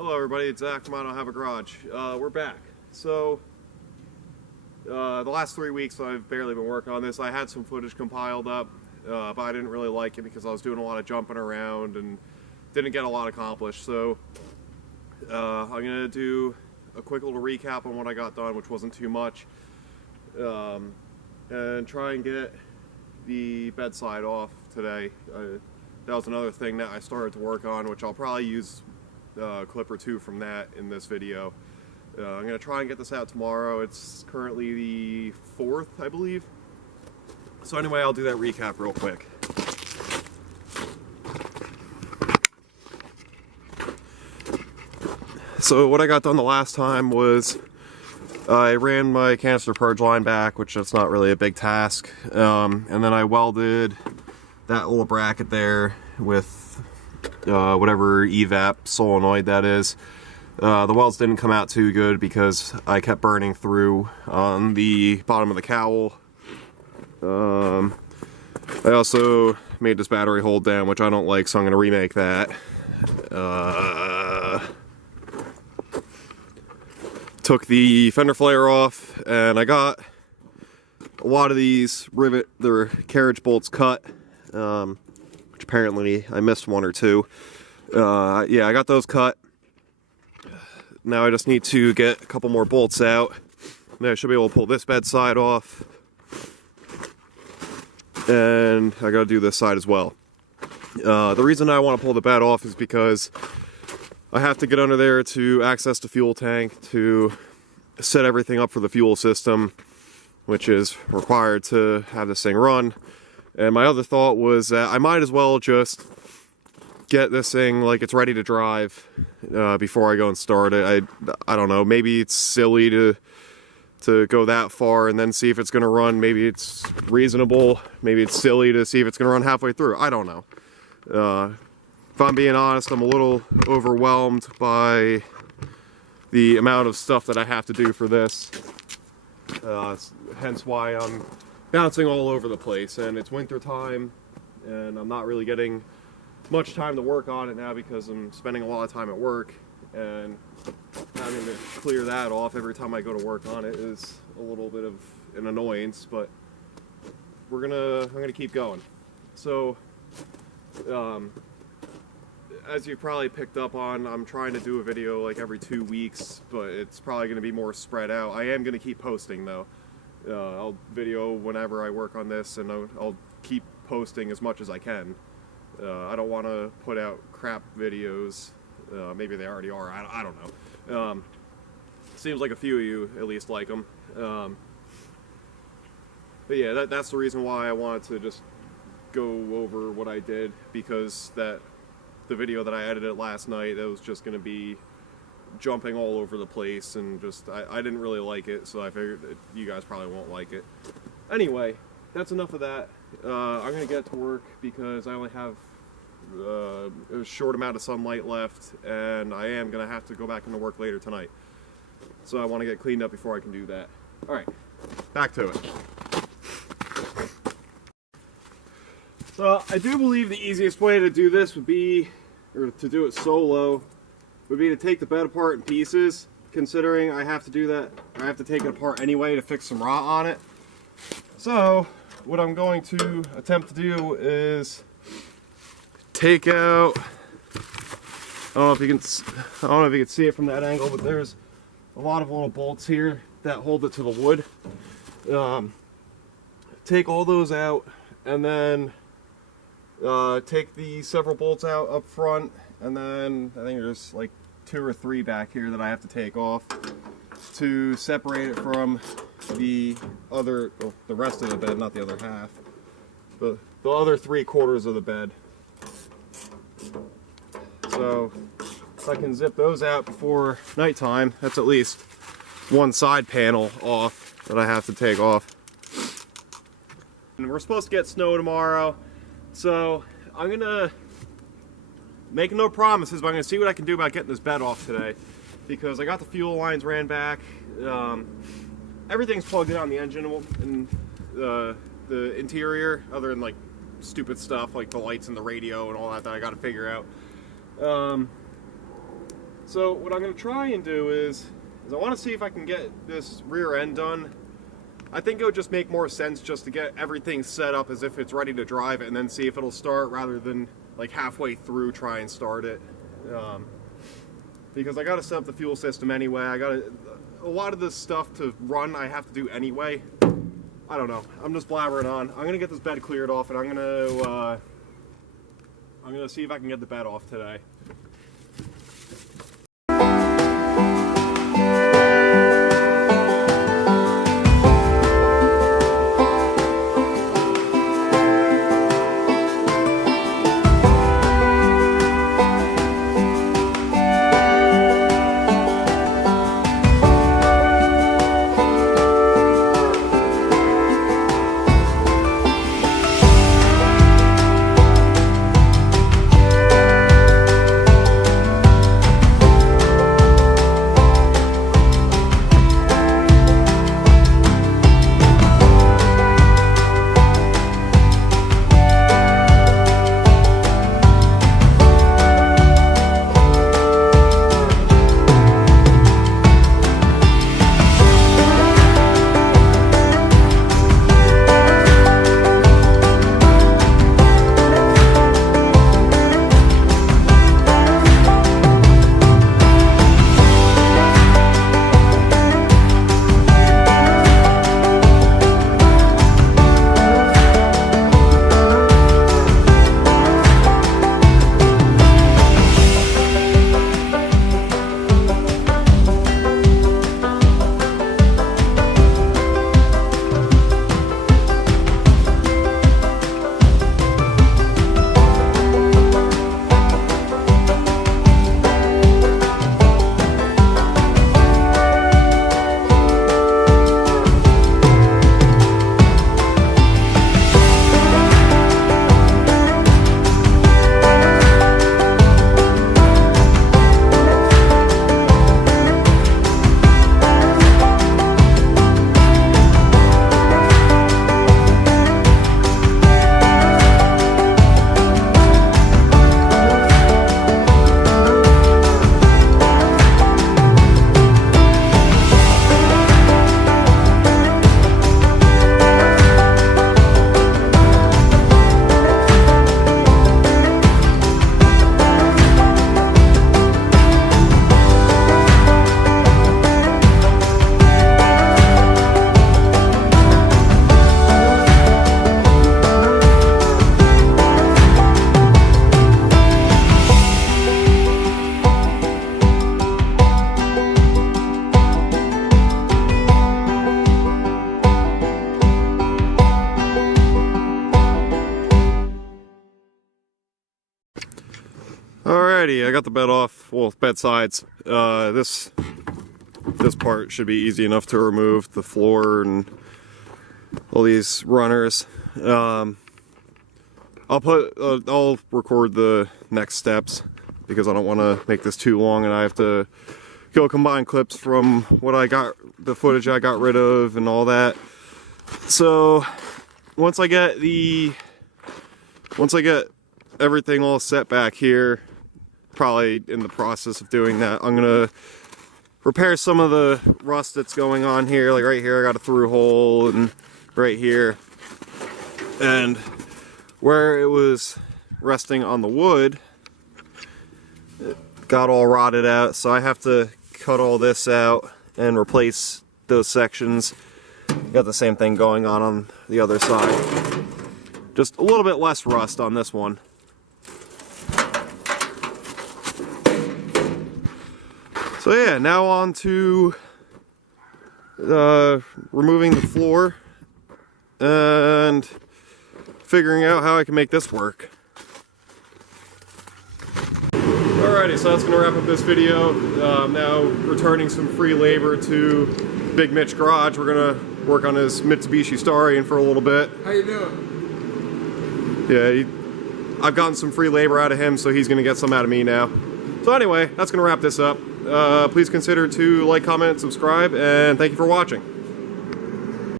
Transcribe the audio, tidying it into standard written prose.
Hello everybody, it's Zach from I Don't Have a Garage. We're back. So, the last 3 weeks I've barely been working on this. I had some footage compiled up, but I didn't really like it because I was doing a lot of jumping around and didn't get a lot accomplished. So, I'm going to do a quick little recap on what I got done, which wasn't too much, and try and get the bedside off today. That was another thing that I started to work on, which I'll probably use a clip or two from that in this video. I'm going to try and get this out tomorrow. It's currently the 4th, I believe. So anyway, I'll do that recap real quick. So what I got done the last time was I ran my canister purge line back, which that's not really a big task, and then I welded that little bracket there with whatever evap solenoid that is. The welds didn't come out too good because I kept burning through on the bottom of the cowl. I also made this battery hold down, which I don't like, so I'm going to remake that. Took the fender flare off, and I got a lot of these their carriage bolts cut, which apparently I missed one or two. Yeah, I got those cut. Now I just need to get a couple more bolts out. Then I should be able to pull this bed side off. And I gotta do this side as well. The reason I want to pull the bed off is because I have to get under there to access the fuel tank to set everything up for the fuel system, which is required to have this thing run. And my other thought was that I might as well just get this thing like it's ready to drive before I go and start it. I don't know, maybe it's silly to go that far and then see if it's going to run. Maybe it's reasonable. Maybe it's silly to see if it's going to run halfway through. I don't know. If I'm being honest, I'm a little overwhelmed by the amount of stuff that I have to do for this. Hence why I'm bouncing all over the place. And it's winter time, and I'm not really getting much time to work on it now because I'm spending a lot of time at work, and having to clear that off every time I go to work on it is a little bit of an annoyance, but I'm gonna keep going. So, as you've probably picked up on, I'm trying to do a video like every 2 weeks, but it's probably going to be more spread out. I am going to keep posting though. I'll video whenever I work on this, and I'll keep posting as much as I can. I don't want to put out crap videos. Maybe they already are. I don't know. Seems like a few of you at least like them. But yeah, that's the reason why I wanted to just go over what I did, because the video that I edited last night, that was just going to be jumping all over the place, and just I didn't really like it, so I figured that you guys probably won't like it. Anyway, that's enough of that. I'm going to get to work because I only have a short amount of sunlight left, and I am going to have to go back into work later tonight. So I want to get cleaned up before I can do that. Alright, back to it. So I do believe the easiest way to do this would be, or to do it solo, would be to take the bed apart in pieces, considering I have to do that. I have to take it apart anyway to fix some rot on it. So what I'm going to attempt to do is take out, I don't know if you can see it from that angle, but there's a lot of little bolts here that hold it to the wood. Take all those out, and then take the several bolts out up front, and then I think there's like 2 or 3 back here that I have to take off to separate it from the other, well, the rest of the bed, not the other half, the other 3/4 of the bed. So if I can zip those out before nighttime, that's at least one side panel off that I have to take off. And we're supposed to get snow tomorrow, so I'm gonna make no promises, but I'm gonna see what I can do about getting this bed off today, because I got the fuel lines ran back. Everything's plugged in on the engine and the interior, other than like stupid stuff like the lights and the radio and all that I got to figure out. So what I'm going to try and do is I want to see if I can get this rear end done. I think it would just make more sense just to get everything set up as if it's ready to drive it, and then see if it'll start rather than like halfway through try and start it. Because I got to set up the fuel system anyway. A lot of this stuff to run I have to do anyway. I don't know. I'm just blabbering on. I'm gonna get this bed cleared off, and I'm gonna see if I can get the bed off today. Alrighty, I got the bed off, well, bed sides. This part should be easy enough to remove, the floor and all these runners. I'll record the next steps because I don't want to make this too long, and I have to go combine clips from what I got, the footage I got rid of and all that. So once I get everything all set back here, probably in the process of doing that, I'm gonna repair some of the rust that's going on here. Like right here I got a through hole, and right here, and where it was resting on the wood it got all rotted out, so I have to cut all this out and replace those sections. Got the same thing going on the other side, just a little bit less rust on this one. So yeah, now on to removing the floor and figuring out how I can make this work. Alrighty, so that's going to wrap up this video. Now returning some free labor to Big Mitch Garage. We're going to work on his Mitsubishi Starion for a little bit. How you doing? Yeah, I've gotten some free labor out of him, so he's going to get some out of me now. So anyway, that's going to wrap this up. Please consider to like, comment, subscribe, and thank you for watching.